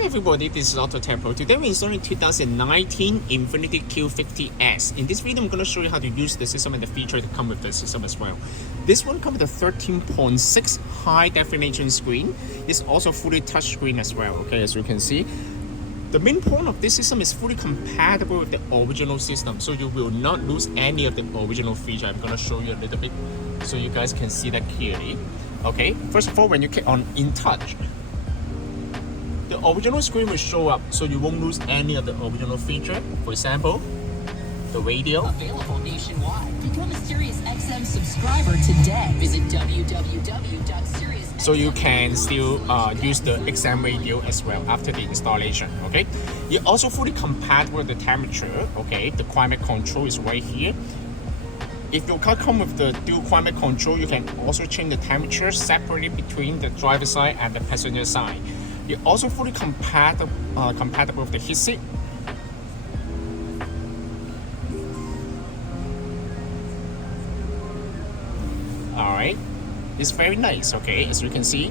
Hi everybody, this is AutoTecPro. Today we're installing 2019 Infiniti Q50S. In this video, I'm going to show you how to use the system and the feature that come with the system as well. This one comes with a 13.6 high definition screen. It's also fully touch screen as well. Okay, as you can see, the main point of this system is fully compatible with the original system, so you will not lose any of the original feature. I'm going to show you a little bit so you guys can see that clearly. Okay, first of all, when you click on InTouch, the original screen will show up, so you won't lose any of the original feature. For example, the radio. Available nationwide. Become a Sirius XM subscriber today. Visit www.sirius.com. So you can still use the XM radio as well after the installation. Okay, you're also fully compatible with the temperature. Okay, the climate control is right here. If your car comes with the dual climate control, you can also change the temperature separately between the driver side and the passenger side. You're also fully compatible with the heatsink. Alright, it's very nice, okay, as you can see.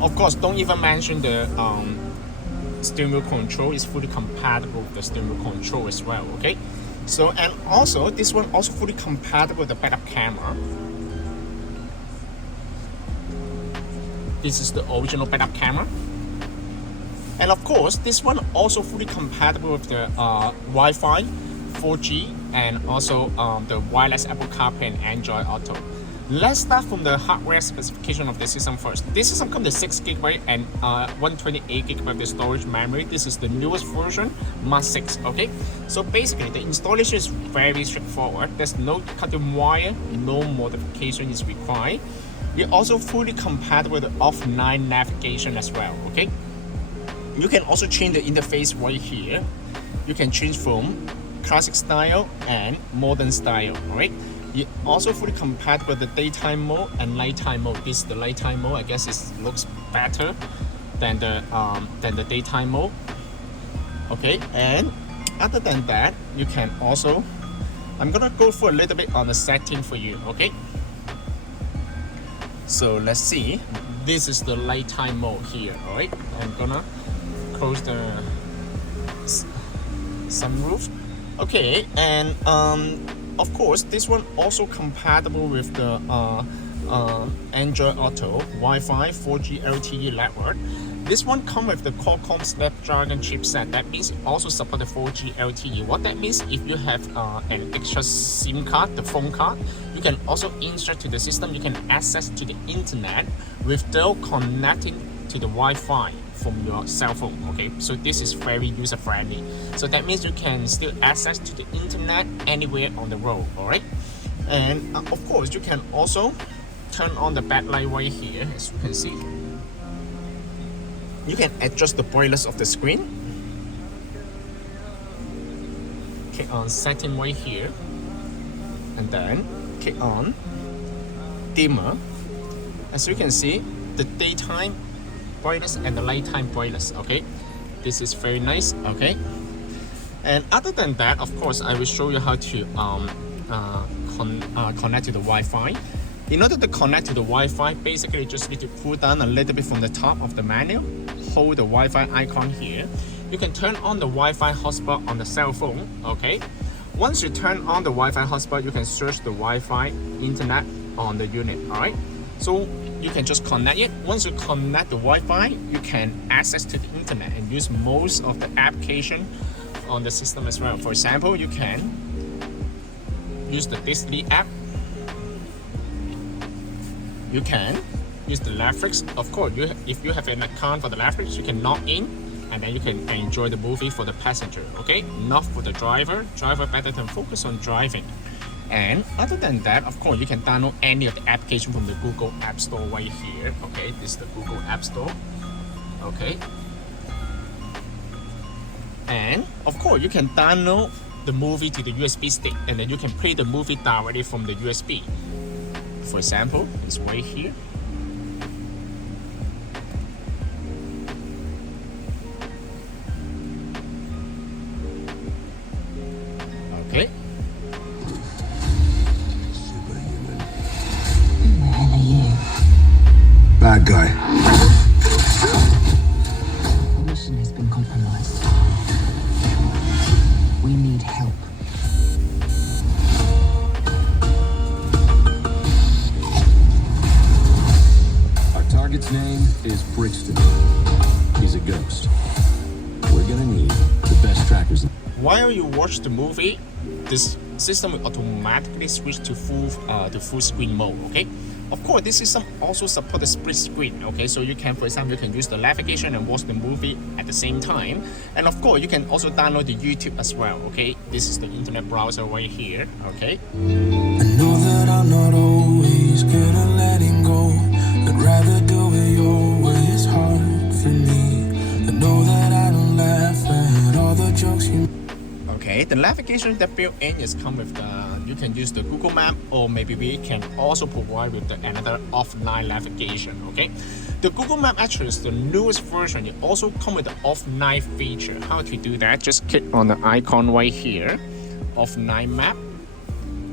Of course, don't even mention the steering wheel control is fully compatible with the steering wheel control as well, okay? So, and also, this one also fully compatible with the backup camera. This is the original backup camera. And of course, this one also fully compatible with the Wi-Fi, 4G, and also the wireless Apple CarPlay and Android Auto. Let's start from the hardware specification of the system first. This system comes with 6GB and 128GB of the storage memory. This is the newest version, Mark 6, okay? So basically, the installation is very straightforward. There's no cutting wire, no modification is required. You're also fully compatible with the offline navigation as well, okay? You can also change the interface right here. You can change from classic style and modern style, alright? You're also fully compatible with the daytime mode and nighttime mode. This is the nighttime mode. I guess it looks better than the daytime mode, okay? And other than that, you can also, I'm gonna go for a little bit on the setting for you, okay? So let's see, this is the nighttime mode here, alright? I'm gonna close the sunroof. Okay, and of course, this one also compatible with the Android Auto, Wi-Fi, 4G LTE network. This one comes with the Qualcomm Snapdragon chipset. That means it also supports the 4G LTE. What that means, if you have an extra SIM card, the phone card, you can also insert to the system. You can access to the internet without connecting to the Wi-Fi from your cell phone, okay? So this is very user-friendly. So that means you can still access to the internet anywhere on the road, all right? And of course, you can also turn on the backlight right here, as you can see. You can adjust the brightness of the screen. Click on setting right here, and then click on dimmer. As you can see, the daytime brightness and the nighttime brightness, okay? This is very nice, okay? And other than that, of course, I will show you how to connect to the Wi-Fi. In order to connect to the Wi-Fi, basically you just need to pull down a little bit from the top of the menu, hold the Wi-Fi icon here. You can turn on the Wi-Fi hotspot on the cell phone, okay? Once you turn on the Wi-Fi hotspot, you can search the Wi-Fi internet on the unit, all right? So you can just connect it. Once you connect the Wi-Fi, you can access to the internet and use most of the application on the system as well. For example, you can use the Disney app. You can use the Netflix. Of course, if you have an account for the Netflix, you can log in and then you can enjoy the movie for the passenger, okay? Not for the driver. Driver better than focus on driving. And other than that, of course, you can download any of the application from the Google App Store right here, okay? This is the Google App Store, okay? And of course, you can download the movie to the USB stick and then you can play the movie directly from the USB. For example, it's right here. Okay. Bad guy. target's name is Brixton. He's a ghost. We're gonna need the best trackers. While you watch the movie, this system will automatically switch to full screen mode. Okay. Of course, this system also supports the split screen. Okay, so you can, for example, you can use the navigation and watch the movie at the same time. And of course, you can also download the YouTube as well. Okay, this is the internet browser right here. Okay. I know that I'm not always good at letting go. I'd rather do it your way. It's hard for me. I know that I don't laugh at all the jokes you. Okay, the navigation that built in is come with the, you can use the Google Map, or maybe we can also provide with the another offline navigation. Okay, the Google Map actually is the newest version. It also come with the offline feature. How to do that? Just click on the icon right here, offline map,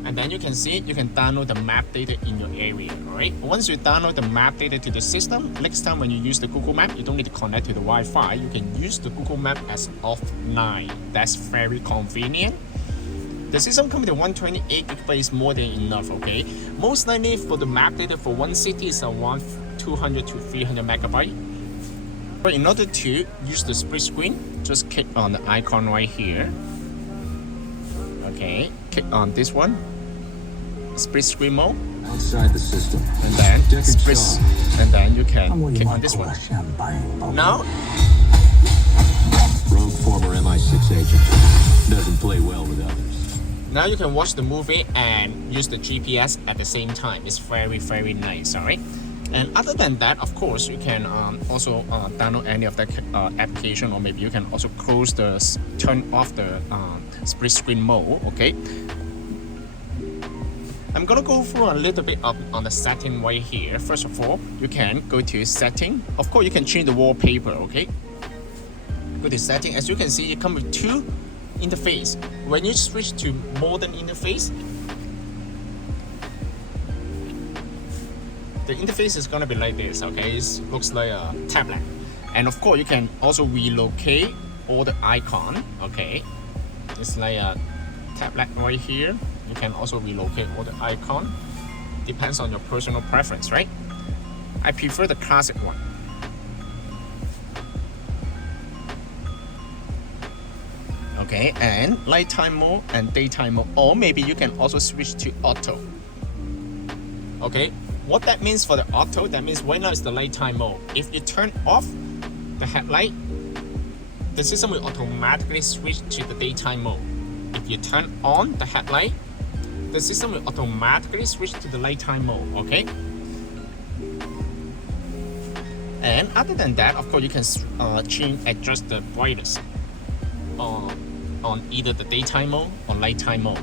and then you can see you can download the map data in your area. Alright, once you download the map data to the system, next time when you use the Google Map, you don't need to connect to the Wi-Fi. You can use the Google Map as offline. That's very convenient. The system comes with 128 GB is more than enough. Okay, most likely for the map data for one city is around 200 to 300 megabytes. But in order to use the split screen, just click on the icon right here. Okay, click on this one, split screen mode, Outside the system. and then Deck and split, shaw. and then you can click on this one. Now, Rogue former MI6 agent. Doesn't play well with others. now you can watch the movie and use the GPS at the same time. It's very, very nice. All right. And other than that, of course, you can also download any of the application, or maybe you can also close the, turn off the split screen mode. Okay. I'm gonna go through a little bit up on the setting right here. First of all, you can go to setting. Of course, you can change the wallpaper. Okay. Go to setting. As you can see, it comes with two interface. When you switch to modern interface, the interface is gonna be like this. Okay, it looks like a tablet, and of course you can also relocate all the icon. Okay, it's like a tablet right here. You can also relocate all the icon. Depends on your personal preference, right? I prefer the classic one. Okay, and nighttime mode and daytime mode, or maybe you can also switch to auto. Okay, what that means for the auto, that means right now it's the nighttime mode. If you turn off the headlight, the system will automatically switch to the daytime mode. If you turn on the headlight, the system will automatically switch to the nighttime mode. Okay, and other than that, of course, you can adjust the brightness on either the daytime mode or nighttime mode.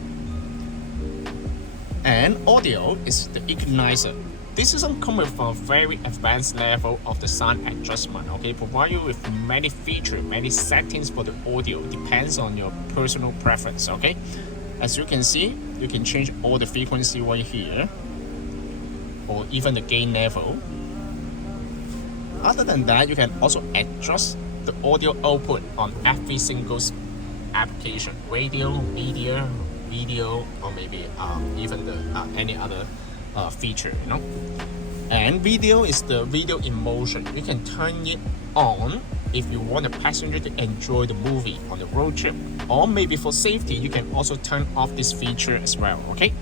And audio is the equalizer. This system comes with a very advanced level of the sound adjustment. Okay, provide you with many features, many settings for the audio. Depends on your personal preference. Okay, as you can see, you can change all the frequency right here, or even the gain level. Other than that, you can also adjust the audio output on every single application, radio, video, or maybe even the any other feature, you know. And video is the video in motion. You can turn it on if you want a passenger to enjoy the movie on the road trip, or maybe for safety, you can also turn off this feature as well. Okay,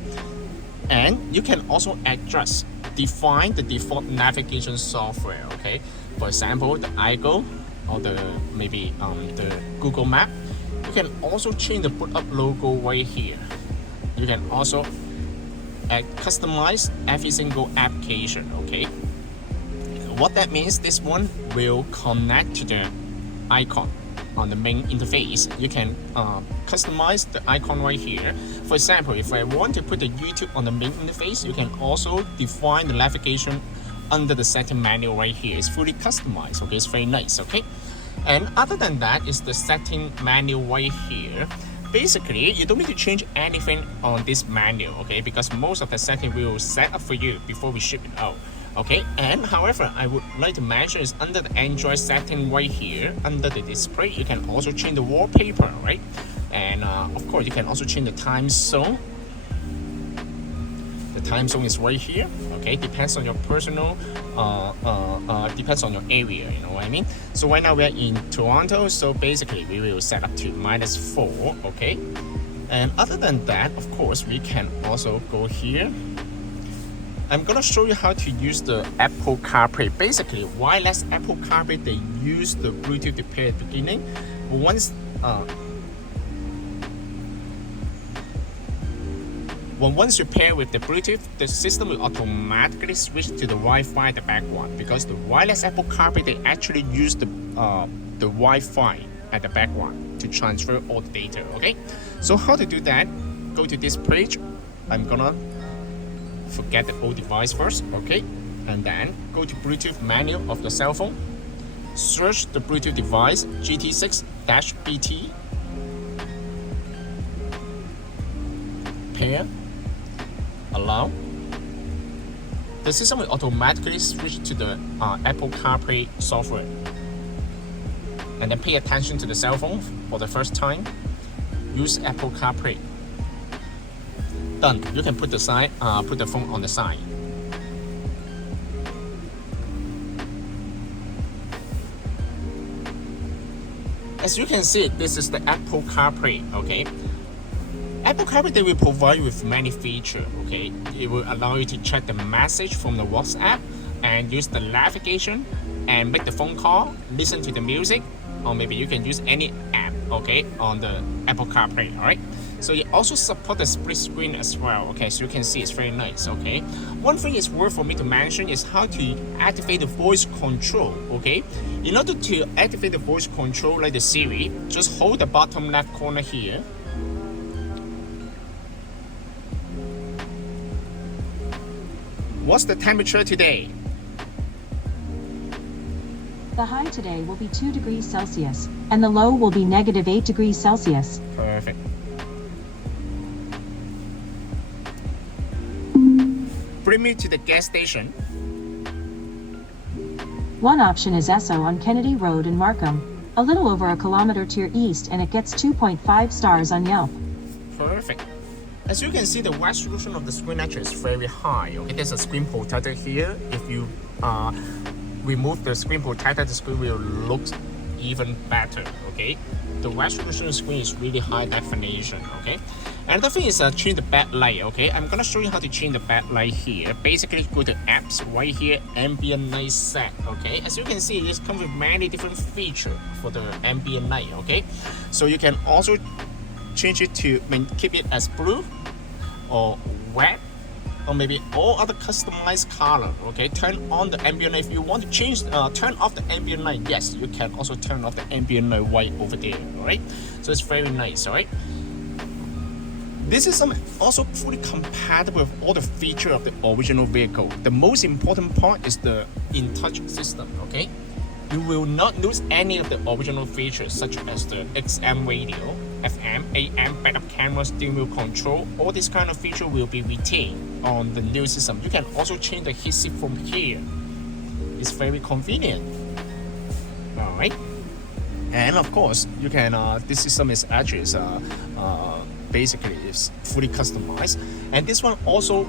and you can also adjust, define the default navigation software. Okay, for example, the iGo or the maybe the Google Map. You can also change the put up logo right here. You can also customize every single application. Okay, what that means, this one will connect to the icon on the main interface. You can customize the icon right here. For example, if I want to put the YouTube on the main interface, you can also define the navigation under the setting menu right here. It's fully customized. Okay, it's very nice. Okay, and other than that is the setting menu right here. Basically, you don't need to change anything on this menu, okay, because most of the setting we will set up for you before we ship it out. Okay, and however, I would like to mention is under the Android setting right here, under the display, you can also change the wallpaper, right? And of course, you can also change the time zone. The time zone is right here. Okay, depends on your personal, depends on your area. You know what I mean? So right now we are in Toronto. So basically we will set up to -4. Okay, and other than that, of course, we can also go here. I'm gonna show you how to use the Apple CarPlay. Basically, wireless Apple CarPlay, they use the Bluetooth to pair at the beginning. But once you pair with the Bluetooth, the system will automatically switch to the Wi-Fi at the back one, because the wireless Apple CarPlay, they actually use the Wi-Fi at the back one to transfer all the data. Okay, so how to do that? Go to this page. I'm gonna forget the old device first. Okay, and then go to Bluetooth menu of the cell phone. Search the Bluetooth device GT6-BT. Pair. Allow. The system will automatically switch to the Apple CarPlay software. And then pay attention to the cell phone for the first time. Use Apple CarPlay. Done. You can put the phone on the side. As you can see, this is the Apple CarPlay. Okay. Apple CarPlay, they will provide you with many features. Okay, it will allow you to check the message from the WhatsApp and use the navigation and make the phone call, listen to the music, or maybe you can use any app. Okay, on the Apple CarPlay. All right. So it also support the split screen as well. Okay, so you can see it's very nice. Okay, one thing is worth for me to mention is how to activate the voice control. Okay, in order to activate the voice control like the Siri, just hold the bottom left corner here. What's the temperature today? The high today will be 2 degrees Celsius, and the low will be -8 degrees Celsius. Perfect. Bring me to the gas station. One option is Esso on Kennedy Road in Markham, a little over a kilometer to your east, and it gets 2.5 stars on Yelp. Perfect. As you can see, the resolution of the screen actually is very high. Okay, there's a screen protector here. If you remove the screen protector, the screen will look even better. Okay, the resolution of the screen is really high definition. Okay, another thing is change the backlight. Okay, I'm gonna show you how to change the backlight here. Basically, go to apps right here, ambient light set. Okay, as you can see, this comes with many different features for the ambient light. Okay, so you can also change it to keep it as blue or red, or maybe all other customized color. Okay, turn on the ambient light. If you want to change, turn off the ambient light, yes, you can also turn off the ambient light right over there. All right, so it's very nice. All right, this is also fully compatible with all the features of the original vehicle. The most important part is the InTouch System. Okay, you will not lose any of the original features such as the XM radio, FM, AM, backup camera, steering wheel control. All this kind of feature will be retained on the new system. You can also change the heat seat from here. It's very convenient. All right, and of course you can. This system is actually basically is fully customized, and this one also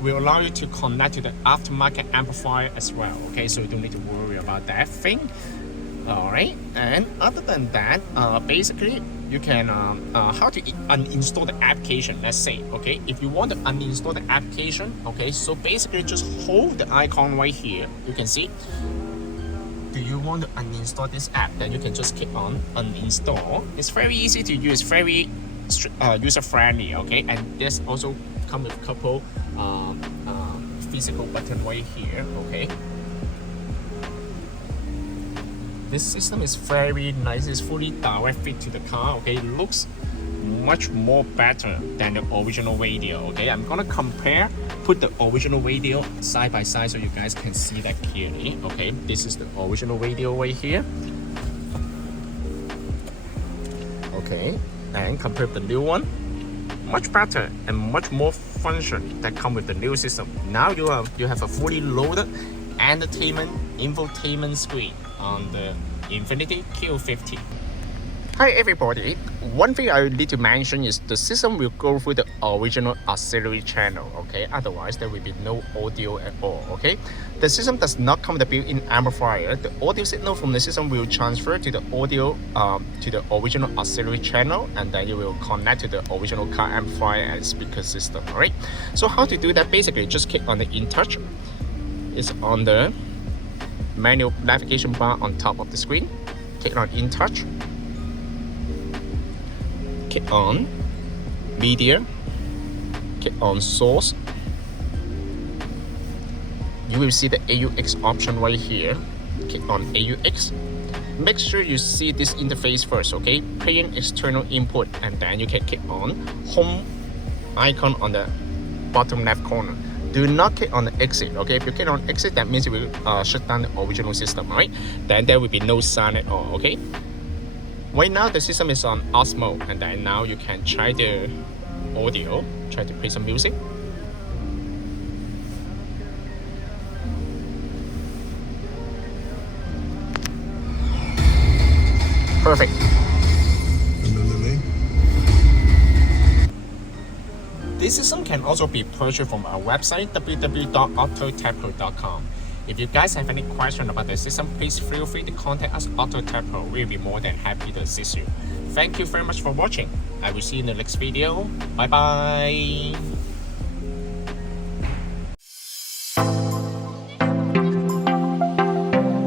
will allow you to connect to the aftermarket amplifier as well. Okay, so you don't need to worry about that thing. All right, and other than that, basically you can how to uninstall the application. Let's say, okay, if you want to uninstall the application, okay, so basically just hold the icon right here. You can see, do you want to uninstall this app? Then you can just click on uninstall. It's very easy to use, very user friendly. Okay, and this also come with a couple physical button right here. Okay, this system is very nice. It's fully direct fit to the car. Okay, it looks much more better than the original radio. Okay, I'm gonna put the original radio side by side so you guys can see that clearly. Okay, this is the original radio right here. Okay, and compare with the new one, much better and much more function that come with the new system. Now you have a fully loaded infotainment screen on the Infiniti Q50. Hi everybody, one thing I need to mention is the system will go through the original auxiliary channel, okay? Otherwise there will be no audio at all, okay? The system does not come with a built-in amplifier. The audio signal from the system will transfer to the audio to the original auxiliary channel, and then you will connect to the original car amplifier and speaker system, alright? So how to do that? Basically just click on the InTouch. It's on the menu navigation bar on top of the screen. Click on InTouch. Click on media, click on source. You will see the AUX option right here. Click on AUX. Make sure you see this interface first, okay? Playing external input, and then you can click on home icon on the bottom left corner. Do not click on the exit, okay? If you click on exit, that means it will shut down the original system, right? Then there will be no sound at all, okay? Right now the system is on aux mode, and then now you can try the audio, try to play some music. Perfect. This system can also be purchased from our website www.AutoTecPro.com. If you guys have any question about the system, please feel free to contact us. AutoTecPro will be more than happy to assist you. Thank you very much for watching. I will see you in the next video. Bye bye.